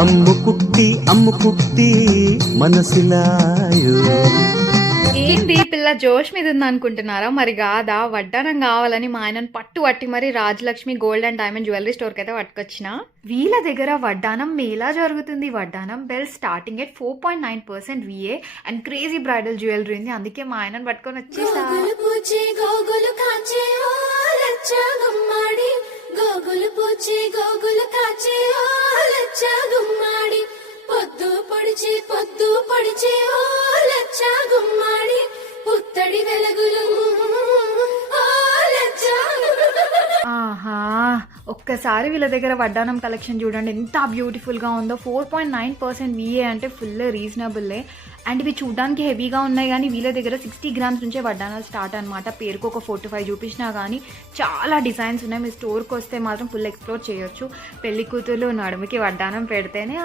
అమ్ముకుట్టి మనసిలాయో. ఏంది పిల్ల జోష్ మీద ఉంది అనుకుంటున్నారా? మరి కాదా, వడ్డానం కావాలని మా ఆయనను పట్టి మరి Rajalakshmi gold and diamond jewellery స్టోర్కి అయితే పట్టుకొచ్చిన. వీళ్ళ దగ్గర వడ్డానం మేలా జరుగుతుంది. వడ్డానం bell starting at 4.9% VA and crazy bridal jewellery ఉంది. అందుకే మా ఆయనను పట్టుకొని వచ్చేసా. పొద్దు పొడిచి ఓ లచ్చ గుమ్మాడి పుత్తడి వెలుగులు ఆహా, ఒక్కసారి వీళ్ళ దగ్గర వడ్డానం కలెక్షన్ చూడండి ఎంత బ్యూటిఫుల్ గా ఉందో. 4.9% VA అంటే ఫుల్ రీజనబుల్లే. అండ్ ఇవి చూడడానికి హెవీగా ఉన్నాయి కానీ వీళ్ళ దగ్గర 60 గ్రామ్స్ నుంచే వడ్డానాలు స్టార్ట్ అనమాట. పేరుకు ఒక 4 to 5 చూపించినా కానీ చాలా డిజైన్స్ ఉన్నాయి. మీ స్టోర్కి వస్తే మాత్రం ఫుల్ ఎక్స్ప్లోర్ చేయొచ్చు. పెళ్లి కూతురు నడుముకి వడ్డానం పెడితేనే